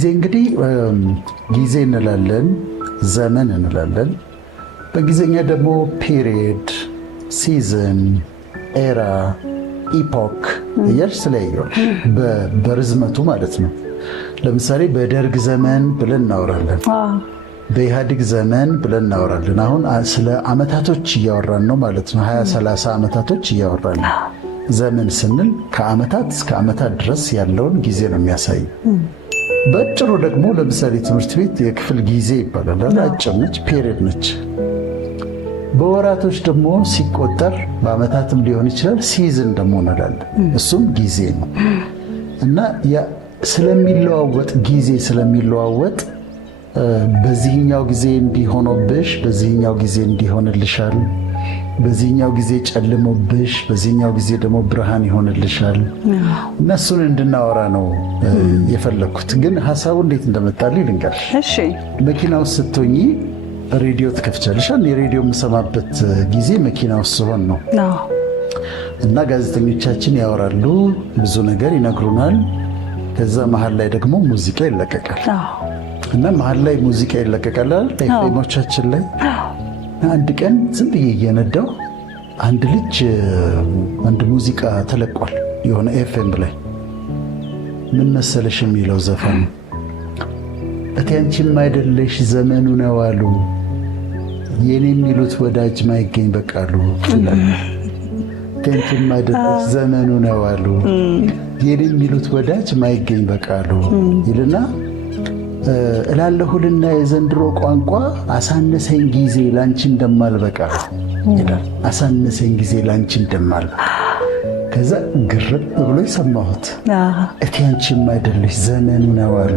ጊዜ እንግዲህ ጊዜ እንላለን፣ ዘመን እንላለን። በእንግሊዝኛ ደግሞ ፔሪየድ፣ ሲዝን፣ ኤራ፣ ኢፖክ እያልሽ ስለያየዋል በርዝመቱ ማለት ነው። ለምሳሌ በደርግ ዘመን ብለን እናወራለን፣ በኢህአዴግ ዘመን ብለን እናወራለን። አሁን ስለ አመታቶች እያወራን ነው ማለት ነው። 20-30 አመታቶች እያወራን ነው። ዘመን ስንል ከአመታት እስከ አመታት ድረስ ያለውን ጊዜ ነው የሚያሳይ። በአጭሩ ደግሞ ለምሳሌ ትምህርት ቤት የክፍል ጊዜ ይባላል። አጭር ነች፣ ፔሪየድ ነች። በወራቶች ደግሞ ሲቆጠር በአመታትም ሊሆን ይችላል፣ ሲዝን ደግሞ እንላለን። እሱም ጊዜ ነው እና ስለሚለዋወጥ ጊዜ ስለሚለዋወጥ በዚህኛው ጊዜ እንዲሆኖብሽ በዚህኛው ጊዜ እንዲሆንልሻል፣ በዚህኛው ጊዜ ጨልሞብሽ በዚህኛው ጊዜ ደግሞ ብርሃን ይሆንልሻል። እነሱን እንድናወራ ነው የፈለኩት። ግን ሀሳቡ እንዴት እንደመጣልኝ ልንገርሽ። እሺ። መኪና ውስጥ ስትሆኚ ሬዲዮ ትከፍቻለሽ። የሬዲዮ የምሰማበት ጊዜ መኪና ውስጥ ሲሆን ነው እና ጋዜጠኞቻችን ያወራሉ፣ ብዙ ነገር ይነግሩናል። ከዛ መሀል ላይ ደግሞ ሙዚቃ ይለቀቃል እና መሀል ላይ ሙዚቃ ይለቀቃል ኤፍኤሞቻችን ላይ። አንድ ቀን ዝም ብዬ እየነዳው አንድ ልጅ አንድ ሙዚቃ ተለቋል የሆነ ኤፍኤም ላይ። ምን መሰለሽ የሚለው ዘፈን እቴ አንቺም አይደለሽ ዘመኑ ነው አሉ የኔ የሚሉት ወዳጅ ማይገኝ በቃሉ ይላል። እቴ አንቺም አይደለሽ ዘመኑ ነው አሉ የኔ የሚሉት ወዳጅ ማይገኝ በቃሉ ይልና እላለሁልና የዘንድሮ ቋንቋ አሳነሰኝ ጊዜ ላንቺ እንደማልበቃ ይላል። አሳነሰኝ ጊዜ ላንቺ እንደማልበቃ። ከዛ ግርብ ብሎ የሰማሁት እቴ አንቺም አይደለሽ ዘመኑ ነው አሉ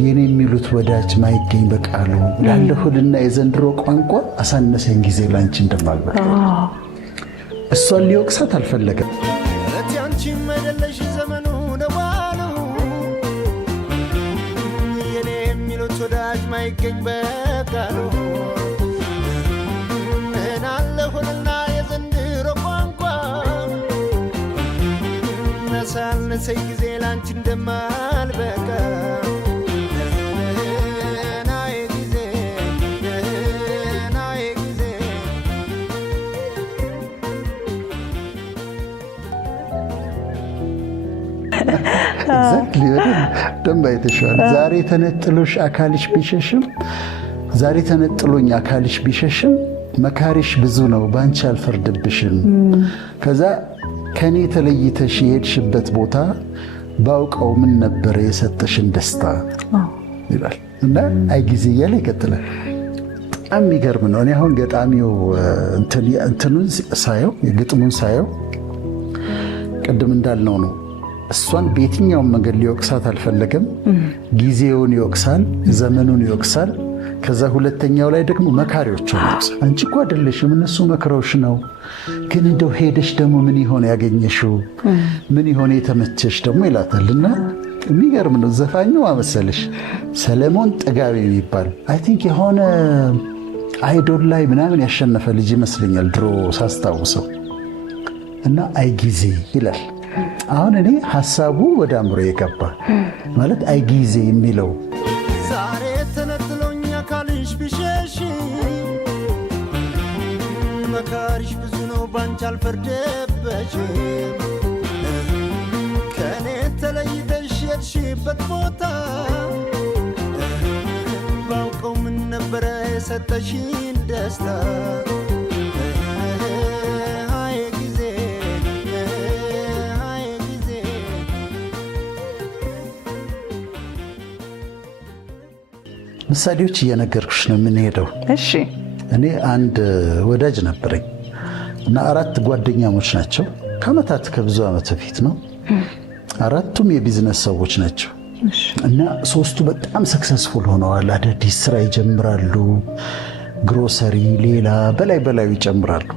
የኔ የሚሉት ወዳጅ ማይገኝ በቃሉ እላለሁልና የዘንድሮ ቋንቋ አሳነሰኝ ጊዜ ላንቺ እንደማልበቃ። እሷን ሊወቅሳት አልፈለገም። እቴ አንቺም አይደለሽ ዘመኑ ነው አሉ የኔ የሚሉት ወዳጅ ማይገኝ በቃሉ እላለሁልና የዘንድሮ ቋንቋ አሳነሰኝ ጊዜ ላንቺ እንደማልበቃ። ደንብ አይተሽዋል። ዛሬ ተነጥሎሽ አካልሽ ቢሸሽም ዛሬ ተነጥሎኝ አካልሽ ቢሸሽም መካሪሽ ብዙ ነው ባንቺ አልፈርድብሽም። ከዛ ከኔ ተለይተሽ የሄድሽበት ቦታ ባውቀው ምን ነበር የሰጠሽን ደስታ ይላል እና አይ ጊዜ እያለ ይቀጥላል። በጣም የሚገርም ነው። እኔ አሁን ገጣሚው እንትኑን ሳየው የግጥሙን ሳየው ቅድም እንዳልነው ነው። እሷን በየትኛውም መንገድ ሊወቅሳት አልፈለገም። ጊዜውን ይወቅሳል፣ ዘመኑን ይወቅሳል። ከዛ ሁለተኛው ላይ ደግሞ መካሪዎቹን ይወቅሳል። አንቺ እኮ አይደለሽም እነሱ መክረውሽ ነው፣ ግን እንደው ሄደሽ ደግሞ ምን ይሆን ያገኘሽው፣ ምን ይሆን የተመቸሽ ደግሞ ይላታልና የሚገርም ነው። ዘፋኙ አመሰለሽ ሰለሞን ጥጋቤ የሚባል አይ ቲንክ የሆነ አይዶል ላይ ምናምን ያሸነፈ ልጅ ይመስለኛል ድሮ ሳስታውሰው እና አይ ጊዜ ይላል። አሁን እኔ ሐሳቡ ወደ አእምሮ የገባ ማለት አይ ጊዜ የሚለው ዛሬ ተነጥሎኝ አካልሽ ቢሸሽ መካሪሽ ብዙ ነው ባንቺ አልፈርድብሽ። ከእኔ ተለይተሽ የሄድሽበት ቦታ ባውቀው ምን ነበረ የሰጠሽን ደስታ። ምሳሌዎች እየነገርኩሽ ነው የምንሄደው። እሺ። እኔ አንድ ወዳጅ ነበረኝ እና 4 ጓደኛሞች ናቸው። ከብዙ ዓመት በፊት ነው። 4ቱም የቢዝነስ ሰዎች ናቸው እና 3ቱ በጣም ሰክሰስፉል ሆነዋል። አዳዲስ ስራ ይጀምራሉ፣ ግሮሰሪ፣ ሌላ በላዩ ይጨምራሉ።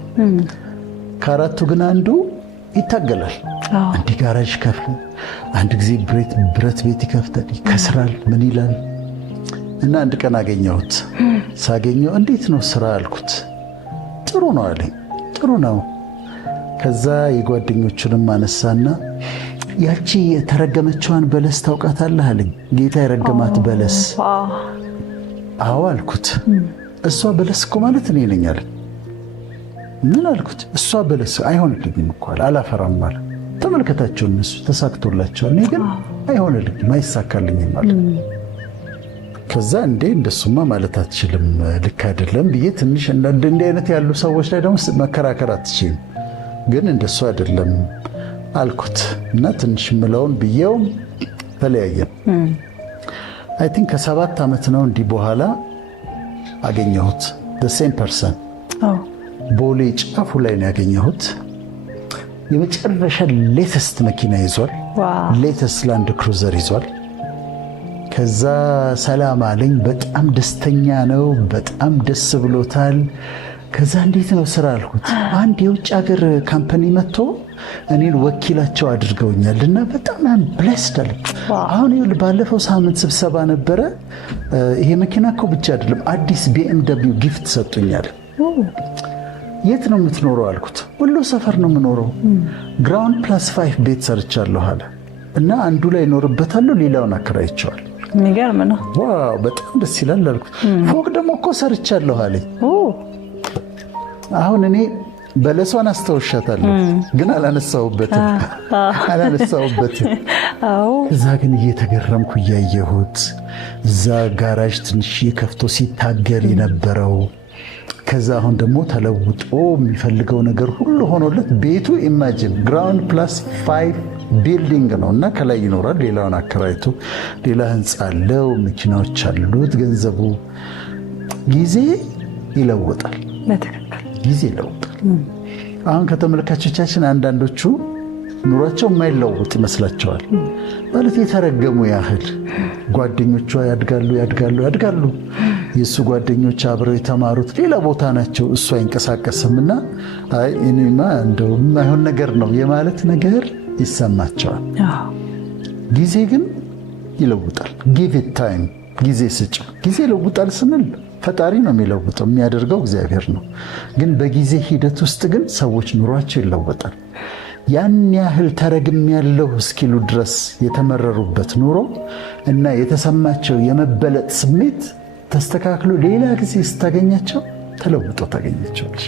ከ4ቱ ግን አንዱ ይታገላል። አንድ ጋራጅ ከፍለ፣ አንድ ጊዜ ብረት ቤት ይከፍታል፣ ይከስራል፣ ምን ይላል እና አንድ ቀን አገኘሁት። ሳገኘው እንዴት ነው ስራ አልኩት። ጥሩ ነው አለኝ። ጥሩ ነው። ከዛ የጓደኞቹንም አነሳና ያቺ የተረገመችዋን በለስ ታውቃታለህ አለኝ። ጌታ የረገማት በለስ። አዎ አልኩት። እሷ በለስ እኮ ማለት እኔ ነኝ አለ። ምን አልኩት? እሷ በለስ አይሆንልኝም እኮ አላፈራም አለ። ተመልከታቸው፣ እነሱ ተሳክቶላቸዋል፣ እኔ ግን አይሆንልኝም፣ አይሳካልኝም አለ። ከዛ እንደሱማ ማለት አትችልም፣ ልክ አይደለም ብዬ ትንሽ እንዲህ አይነት ያሉ ሰዎች ላይ ደግሞ መከራከር አትችልም፣ ግን እንደሱ አይደለም አልኩት እና ትንሽ ምለውን ብዬው ተለያየን። አይ ቲንክ ከ7 ዓመት ነው እንዲህ በኋላ አገኘሁት። the same person ቦሌ ጫፉ ላይ ነው ያገኘሁት። የመጨረሻ ሌተስት መኪና ይዟል። ሌተስት ላንድ ክሩዘር ይዟል። ከዛ ሰላም አለኝ። በጣም ደስተኛ ነው። በጣም ደስ ብሎታል። ከዛ እንዴት ነው ስራ አልኩት። አንድ የውጭ ሀገር ካምፓኒ መጥቶ እኔን ወኪላቸው አድርገውኛልና በጣም ብሌስድ አለ። አሁን ይኸውልህ ባለፈው ሳምንት ስብሰባ ነበረ። ይሄ መኪና እኮ ብቻ አይደለም አዲስ BMW ጊፍት ሰጡኛል። የት ነው የምትኖረው አልኩት። ወሎ ሰፈር ነው የምኖረው። ግራውንድ +5 ቤት ሰርቻለሁ አለ እና አንዱ ላይ እኖርበታለሁ፣ ሌላውን አከራይቼዋል። የሚገርም ነው። ዋው በጣም ደስ ይላል አልኩት። ፎቅ ደግሞ እኮ ሰርቻለሁ አለኝ። አሁን እኔ በለሷን አስተውሻታለሁ ግን አላነሳሁበትም። እዛ ግን እየተገረምኩ እያየሁት እዛ ጋራዥ ትንሽ ከፍቶ ሲታገል የነበረው ከዛ አሁን ደግሞ ተለውጦ የሚፈልገው ነገር ሁሉ ሆኖለት ቤቱ ኢማጂን ግራውንድ +5 ቢልዲንግ ነው እና ከላይ ይኖራል። ሌላውን አከራይቶ ሌላ ህንፃ አለው፣ መኪናዎች አሉት። ገንዘቡ ጊዜ ይለውጣል። ጊዜ ይለውጣል። አሁን ከተመልካቾቻችን አንዳንዶቹ ኑሯቸው የማይለውጥ ይመስላቸዋል። ማለት የተረገሙ ያህል ጓደኞቿ ያድጋሉ። የእሱ ጓደኞች አብረው የተማሩት ሌላ ቦታ ናቸው። እሱ አይንቀሳቀስምና እኔማ እንደው የማይሆን ነገር ነው የማለት ነገር ይሰማቸዋል። ጊዜ ግን ይለውጣል። ጊቭ ኢት ታይም፣ ጊዜ ስጭው። ጊዜ ይለውጣል ስንል ፈጣሪ ነው የሚለውጠው፣ የሚያደርገው እግዚአብሔር ነው። ግን በጊዜ ሂደት ውስጥ ግን ሰዎች ኑሯቸው ይለወጣል። ያን ያህል ተረግም ያለው እስኪሉ ድረስ የተመረሩበት ኑሮ እና የተሰማቸው የመበለጥ ስሜት ተስተካክሎ ሌላ ጊዜ ስታገኛቸው ተለውጦ ታገኛቸዋለሽ።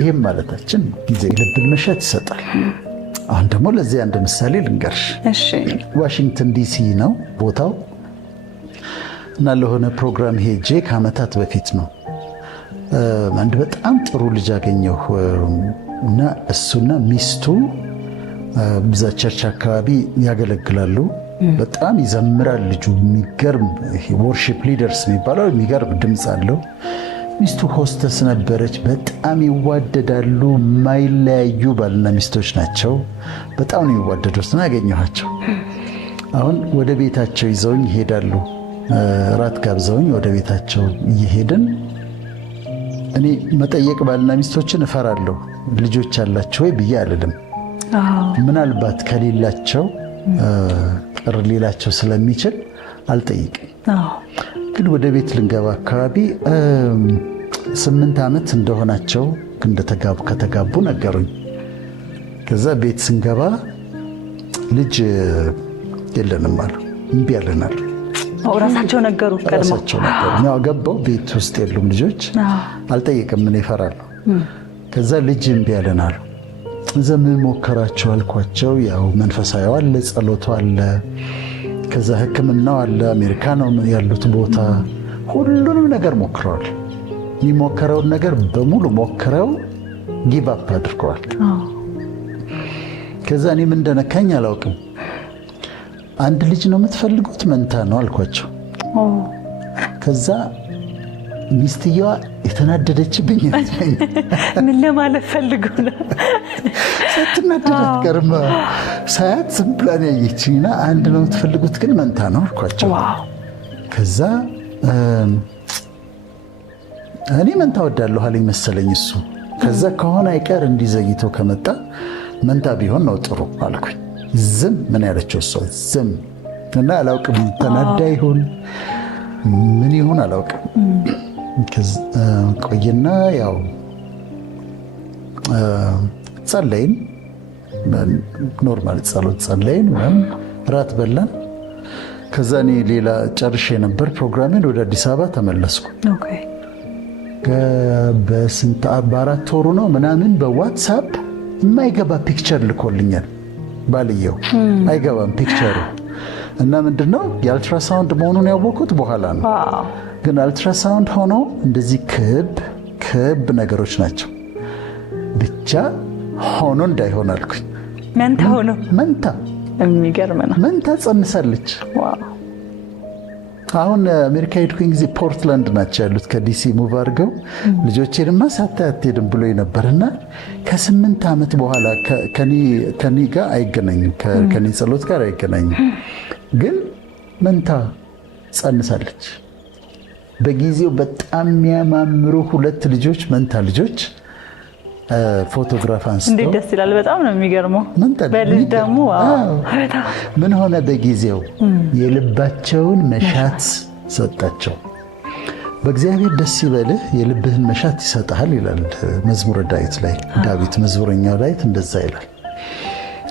ይህም ማለታችን ጊዜ ልብን መሻት ይሰጣል። አሁን ደግሞ ለዚህ አንድ ምሳሌ ልንገርሽ። ዋሽንግተን ዲሲ ነው ቦታው እና ለሆነ ፕሮግራም ሄጄ ከዓመታት በፊት ነው። አንድ በጣም ጥሩ ልጅ አገኘሁ እና እሱና ሚስቱ ብዛ ቸርች አካባቢ ያገለግላሉ። በጣም ይዘምራል ልጁ። የሚገርም ወርሺፕ ሊደርስ የሚባለው የሚገርም ድምፅ አለው። ሚስቱ ሆስተስ ነበረች። በጣም ይዋደዳሉ። የማይለያዩ ባልና ሚስቶች ናቸው። በጣም ነው የሚዋደዱት። እና ያገኘኋቸው አሁን ወደ ቤታቸው ይዘውኝ ይሄዳሉ። ራት ጋብዘውኝ ወደ ቤታቸው እየሄድን እኔ መጠየቅ ባልና ሚስቶችን እፈራለሁ። ልጆች አላቸው ወይ ብዬ አልልም። ምናልባት ከሌላቸው ቅር ሌላቸው ስለሚችል አልጠይቅም። ግን ወደ ቤት ልንገባ አካባቢ 8 ዓመት እንደሆናቸው ከተጋቡ ነገሩኝ። ከዛ ቤት ስንገባ ልጅ የለንም አሉ። እምቢ አለናል። ራሳቸው ነገሩ። ያው ገባው ቤት ውስጥ የሉም ልጆች። አልጠይቅም፣ ምን እፈራለሁ። ከዛ ልጅ እምቢ አለናል። ምን ሞከራቸው አልኳቸው። ያው መንፈሳዊ አለ፣ ጸሎቱ አለ፣ ከዛ ሕክምናው አለ። አሜሪካ ነው ያሉት ቦታ። ሁሉንም ነገር ሞክረዋል። የሚሞከረውን ነገር በሙሉ ሞክረው ጊቭ አፕ አድርገዋል። ከዛ እኔ ምን እንደነካኝ አላውቅም። አንድ ልጅ ነው የምትፈልጉት? መንታ ነው አልኳቸው። ከዛ ሚስትየዋ የተናደደችብኝ ምን ለማለት ፈልገው ነው? ስትናደድ ቀርማ ሳያት ዝም ብላ ነው ያየችኝና አንድ ነው የምትፈልጉት ግን መንታ ነው አልኳቸው። ከዛ እኔ መንታ ወዳለሁ አለኝ መሰለኝ እሱ። ከዛ ከሆነ አይቀር እንዲዘይተው ከመጣ መንታ ቢሆን ነው ጥሩ አልኩኝ። ዝም ምን ያለችው እሷ ዝም እና አላውቅም፣ ተናዳ ይሁን ምን ይሁን አላውቅም። ቆይና ያው ጸለይን። ኖርማል ጸሎት ጸለይን ምናምን ራት በላን። ከዛ እኔ ሌላ ጨርሼ ነበር ፕሮግራሜን፣ ወደ አዲስ አበባ ተመለስኩ። በ4 ወሩ ነው ምናምን በዋትሳፕ የማይገባ ፒክቸር ልኮልኛል ባልየው። አይገባም ፒክቸሩ እና ምንድነው የአልትራሳውንድ መሆኑን ያወቅኩት በኋላ ነው። ግን አልትራሳውንድ ሆኖ እንደዚህ ክብ ነገሮች ናቸው። ብቻ ሆኖ እንዳይሆን አልኩኝ። መንታ ሆኖ መንታ የሚገርም ነው። መንታ ጸንሳለች። አሁን አሜሪካ ሄድኩኝ ጊዜ ፖርትላንድ ናቸው ያሉት። ከዲሲ ሙቭ አድርገው ልጆቼንማ ሳታይ አትሄድም ብሎ ነበርና ከ8 ዓመት በኋላ ከኔ ጋር አይገናኝም፣ ከኔ ጸሎት ጋር አይገናኝም። ግን መንታ ጸንሳለች። በጊዜው በጣም የሚያማምሩ 2 ልጆች መንታ ልጆች ፎቶግራፍ አንስተው እንዴት ደስ ይላል። በጣም ነው የሚገርመው። በልጅ ደግሞ ምን ሆነ በጊዜው የልባቸውን መሻት ሰጣቸው። በእግዚአብሔር ደስ ይበልህ የልብህን መሻት ይሰጥሃል ይላል መዝሙረ ዳዊት ላይ። ዳዊት መዝሙረኛው ዳዊት እንደዛ ይላል።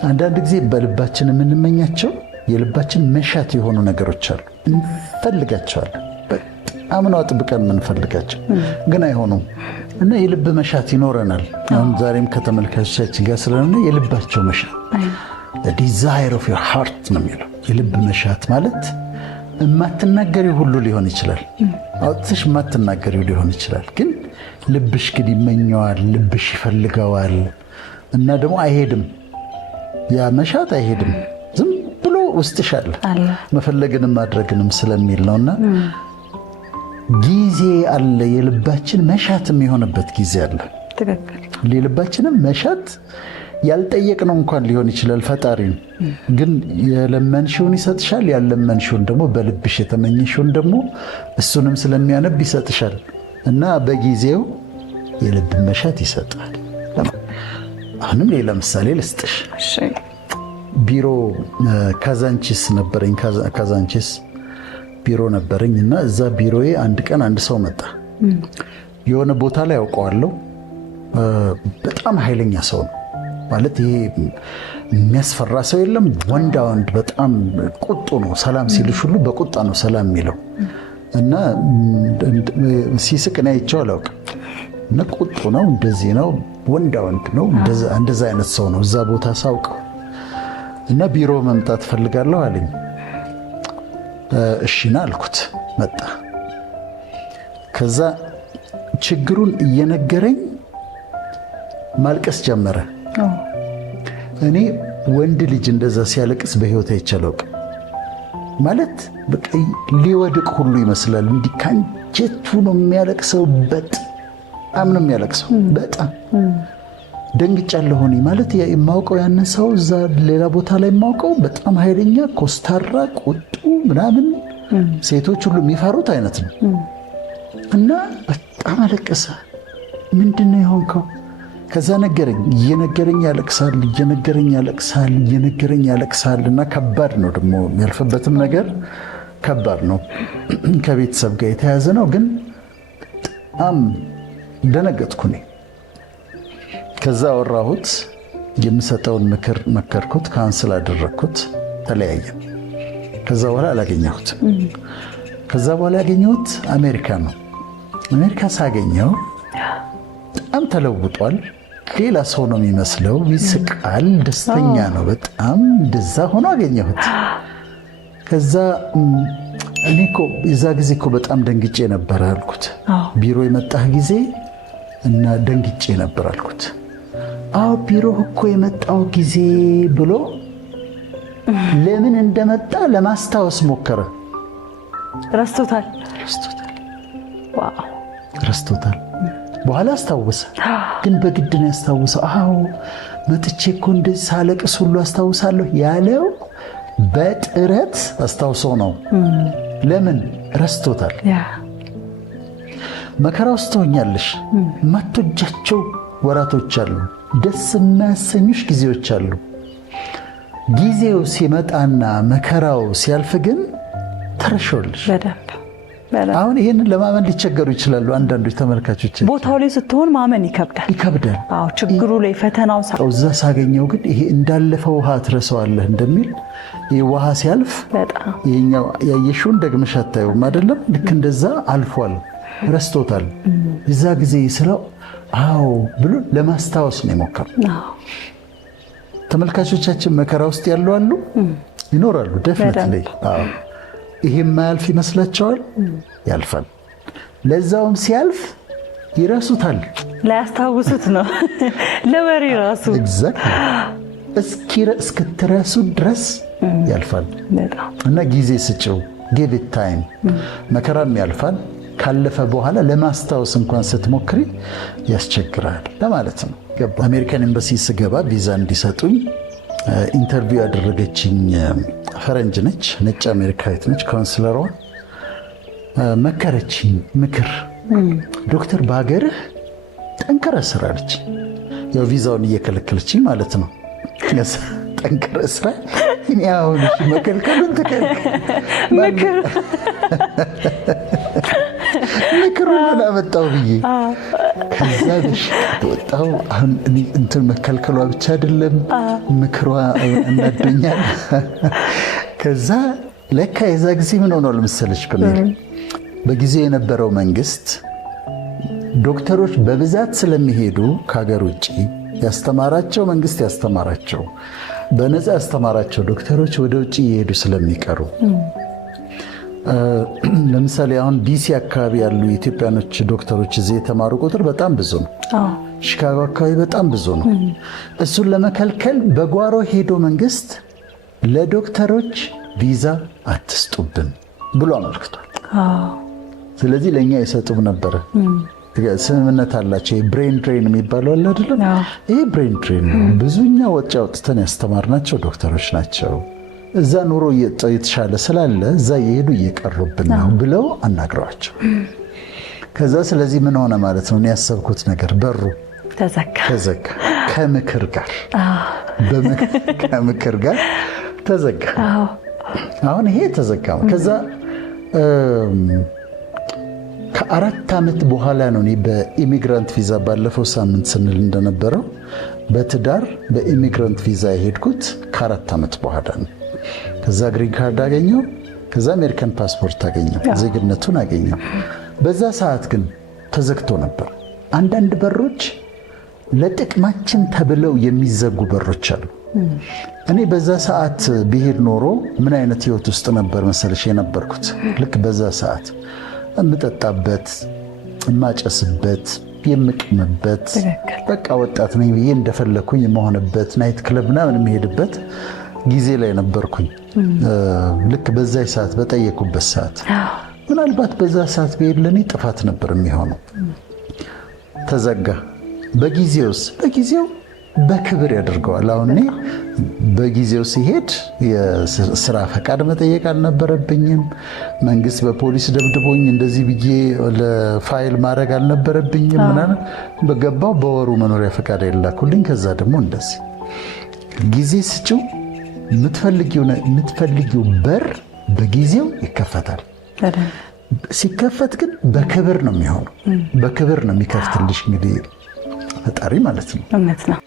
አንዳንድ ጊዜ በልባችን የምንመኛቸው የልባችን መሻት የሆኑ ነገሮች አሉ፣ እንፈልጋቸዋለን። በጣም ነው አጥብቀን የምንፈልጋቸው፣ ግን አይሆኑም። እና የልብ መሻት ይኖረናል። አሁን ዛሬም ከተመልካቾቻችን ጋር ስለሆነ የልባቸው መሻት ዲዛይር ኦፍ ዮር ሃርት ነው የሚለው። የልብ መሻት ማለት የማትናገሪው ሁሉ ሊሆን ይችላል፣ አውጥተሽ የማትናገሪው ሊሆን ይችላል። ግን ልብሽ ግን ይመኘዋል፣ ልብሽ ይፈልገዋል። እና ደግሞ አይሄድም፣ ያ መሻት አይሄድም፣ ዝም ብሎ ውስጥሽ አለ። መፈለግንም ማድረግንም ስለሚል ነውና ጊዜ አለ። የልባችን መሻት የሚሆንበት ጊዜ አለ። የልባችንም መሻት ያልጠየቅነው እንኳን ሊሆን ይችላል ፈጣሪን። ግን የለመንሽውን ይሰጥሻል። ያለመንሽውን ደግሞ በልብሽ የተመኘሽውን ደግሞ እሱንም ስለሚያነብ ይሰጥሻል። እና በጊዜው የልብ መሻት ይሰጣል። አሁንም ሌላ ምሳሌ ልስጥሽ። ቢሮ ካዛንቺስ ነበረኝ። ካዛንቺስ ቢሮ ነበረኝ እና እዛ ቢሮዬ አንድ ቀን አንድ ሰው መጣ። የሆነ ቦታ ላይ ያውቀዋለሁ። በጣም ኃይለኛ ሰው ነው ማለት ይሄ የሚያስፈራ ሰው የለም። ወንዳ ወንድ በጣም ቁጡ ነው። ሰላም ሲልሽ ሁሉ በቁጣ ነው ሰላም የሚለው እና ሲስቅ ነው አይቼው አላውቅም። እና ቁጡ ነው፣ እንደዚህ ነው፣ ወንዳ ወንድ ነው። እንደዛ አይነት ሰው ነው እዛ ቦታ ሳውቀው። እና ቢሮ መምጣት ፈልጋለሁ አለኝ። እሺና አልኩት። መጣ። ከዛ ችግሩን እየነገረኝ ማልቀስ ጀመረ። እኔ ወንድ ልጅ እንደዛ ሲያለቅስ በህይወት አይቻለውቅ ማለት በቃ ሊወድቅ ሁሉ ይመስላል። እንዲህ ካንጀቱ ነው የሚያለቅሰው። በጣም ነው የሚያለቅሰው። በጣም ደንግጫለሁ። እኔ ማለት የማውቀው ያንን ሰው እዛ ሌላ ቦታ ላይ የማውቀው በጣም ኃይለኛ ኮስታራ፣ ቁጡ ምናምን ሴቶች ሁሉ የሚፈሩት አይነት ነው። እና በጣም አለቀሰ። ምንድነው የሆንከው? ከዛ ነገረኝ። እየነገረኝ ያለቅሳል፣ እየነገረኝ ያለቅሳል፣ እየነገረኝ ያለቅሳል። እና ከባድ ነው ደግሞ ያልፈበትም ነገር ከባድ ነው። ከቤተሰብ ጋር የተያዘ ነው። ግን በጣም ደነገጥኩ እኔ። ከዛ አወራሁት፣ የምሰጠውን ምክር መከርኩት፣ ካውንስል አደረግኩት። ተለያየን። ከዛ በኋላ አላገኘሁትም። ከዛ በኋላ ያገኘሁት አሜሪካ ነው። አሜሪካ ሳገኘው በጣም ተለውጧል። ሌላ ሰው ነው የሚመስለው። ይስቃል፣ ደስተኛ ነው በጣም። እንደዛ ሆኖ አገኘሁት። ከዛ እኔ እኮ የዛ ጊዜ እኮ በጣም ደንግጬ ነበር አልኩት። ቢሮ የመጣህ ጊዜ እና ደንግጬ ነበር አልኩት። አዎ ቢሮ እኮ የመጣው ጊዜ ብሎ ለምን እንደመጣ ለማስታወስ ሞከረ። ረስቶታል። ረስቶታል። በኋላ አስታወሰ። ግን በግድ ነው ያስታወሰው። አዎ መጥቼ እኮ እንደዚህ ሳለቅስ ሁሉ አስታውሳለሁ ያለው በጥረት አስታውሶ ነው። ለምን ረስቶታል። መከራ ውስጥ ትሆኛለሽ። ማትወጃቸው ወራቶች አሉ። ደስ የማያሰኙሽ ጊዜዎች አሉ። ጊዜው ሲመጣና መከራው ሲያልፍ ግን ተረሾልሽ። አሁን ይሄንን ለማመን ሊቸገሩ ይችላሉ አንዳንዶች ተመልካቾች። ቦታው ላይ ስትሆን ማመን ይከብዳል። አዎ ችግሩ ላይ ፈተናው እዛ ሳገኘው ግን ይሄ እንዳለፈ ውሃ ትረሳዋለህ እንደሚል ይሄ ውሃ ሲያልፍ በጣም ይሄኛው ያየሽውን ደግመሽ አታየውም አይደለም? ልክ እንደዛ አልፏል፣ ረስቶታል። እዛ ጊዜ ስለው አዎ ብሎ ለማስታወስ ነው የሞከረው። ተመልካቾቻችን መከራ ውስጥ ያሉ አሉ ይኖራሉ። ደፍነትሊ አዎ ይሄ የማያልፍ ይመስላቸዋል፣ ያልፋል። ለዛውም ሲያልፍ ይረሱታል፣ ላያስታውሱት ነው ለወሬ ራሱ እስክትረሱ ድረስ ያልፋል። እና ጊዜ ስጭው፣ ጊቭ ኢት ታይም። መከራም ያልፋል። ካለፈ በኋላ ለማስታወስ እንኳን ስትሞክሪ ያስቸግራል ለማለት ነው። አሜሪካን ኤምባሲ ስገባ ቪዛ እንዲሰጡኝ ኢንተርቪው ያደረገችኝ ፈረንጅ ነች፣ ነጭ አሜሪካዊት ነች። ካውንስለሯ መከረችኝ ምክር። ዶክተር በሀገርህ ጠንከረ ስራ አለች። ያው ቪዛውን እየከለከለችኝ ማለት ነው። ጠንከረ ስራ እኔ አሁን መከልከሉን ምክሩን ምን አመጣው ብዬ ከዛ ወጣው። አሁን እንትን መከልከሏ ብቻ አይደለም ምክሯ እናደኛል። ከዛ ለካ የዛ ጊዜ ምን ሆኗል መሰለሽ በጊዜው የነበረው መንግስት ዶክተሮች በብዛት ስለሚሄዱ ከሀገር ውጭ ያስተማራቸው መንግስት ያስተማራቸው በነፃ ያስተማራቸው ዶክተሮች ወደ ውጭ እየሄዱ ስለሚቀሩ ለምሳሌ አሁን ዲሲ አካባቢ ያሉ ኢትዮጵያኖች ዶክተሮች እዚህ የተማሩ ቁጥር በጣም ብዙ ነው። ሺካጎ አካባቢ በጣም ብዙ ነው። እሱን ለመከልከል በጓሮ ሄዶ መንግስት ለዶክተሮች ቪዛ አትስጡብን ብሎ አመልክቷል። ስለዚህ ለእኛ የሰጡም ነበረ። ስምምነት አላቸው። ብሬን ድሬን የሚባለው አለ አይደለም? ይሄ ብሬን ድሬን ነው። ብዙኛ ወጪ አውጥተን ያስተማርናቸው ዶክተሮች ናቸው። እዛ ኑሮ የተሻለ ስላለ እዛ እየሄዱ እየቀሩብን ነው ብለው አናግረዋቸው። ከዛ ስለዚህ ምን ሆነ ማለት ነው? እኔ ያሰብኩት ነገር በሩ ተዘጋ። ከምክር ጋር ተዘጋ። አሁን ይሄ ተዘጋ። ከዛ ከ4 ዓመት በኋላ ነው እኔ በኢሚግራንት ቪዛ ባለፈው ሳምንት ስንል እንደነበረው በትዳር በኢሚግራንት ቪዛ የሄድኩት ከ4 ዓመት በኋላ ነው። ከዛ ግሪን ካርድ አገኘው። ከዛ አሜሪካን ፓስፖርት አገኘው፣ ዜግነቱን አገኘው። በዛ ሰዓት ግን ተዘግቶ ነበር። አንዳንድ በሮች ለጥቅማችን ተብለው የሚዘጉ በሮች አሉ። እኔ በዛ ሰዓት ብሄድ ኖሮ ምን አይነት ህይወት ውስጥ ነበር መሰለሽ የነበርኩት? ልክ በዛ ሰዓት የምጠጣበት፣ የማጨስበት፣ የምቅምበት በቃ ወጣት ነኝ ብዬ እንደፈለኩኝ የመሆንበት ናይት ክለብ ምናምን የሚሄድበት ጊዜ ላይ ነበርኩኝ። ልክ በዛ ሰዓት በጠየቁበት ሰዓት ምናልባት በዛ ሰዓት ብሄድ ለኔ ጥፋት ነበር የሚሆነው። ተዘጋ። በጊዜው በክብር ያደርገዋል። አሁን እኔ በጊዜው ሲሄድ የስራ ፈቃድ መጠየቅ አልነበረብኝም። መንግስት በፖሊስ ደብድቦኝ እንደዚህ ብዬ ለፋይል ማድረግ አልነበረብኝም። ምናምን በገባው በወሩ መኖሪያ ፈቃድ የላኩልኝ። ከዛ ደግሞ እንደዚህ ጊዜ ስጭው፣ የምትፈልጊው በር በጊዜው ይከፈታል። ሲከፈት ግን በክብር ነው የሚሆነው። በክብር ነው የሚከፍትልሽ እንግዲህ ፈጣሪ ማለት ነው። እውነት ነው።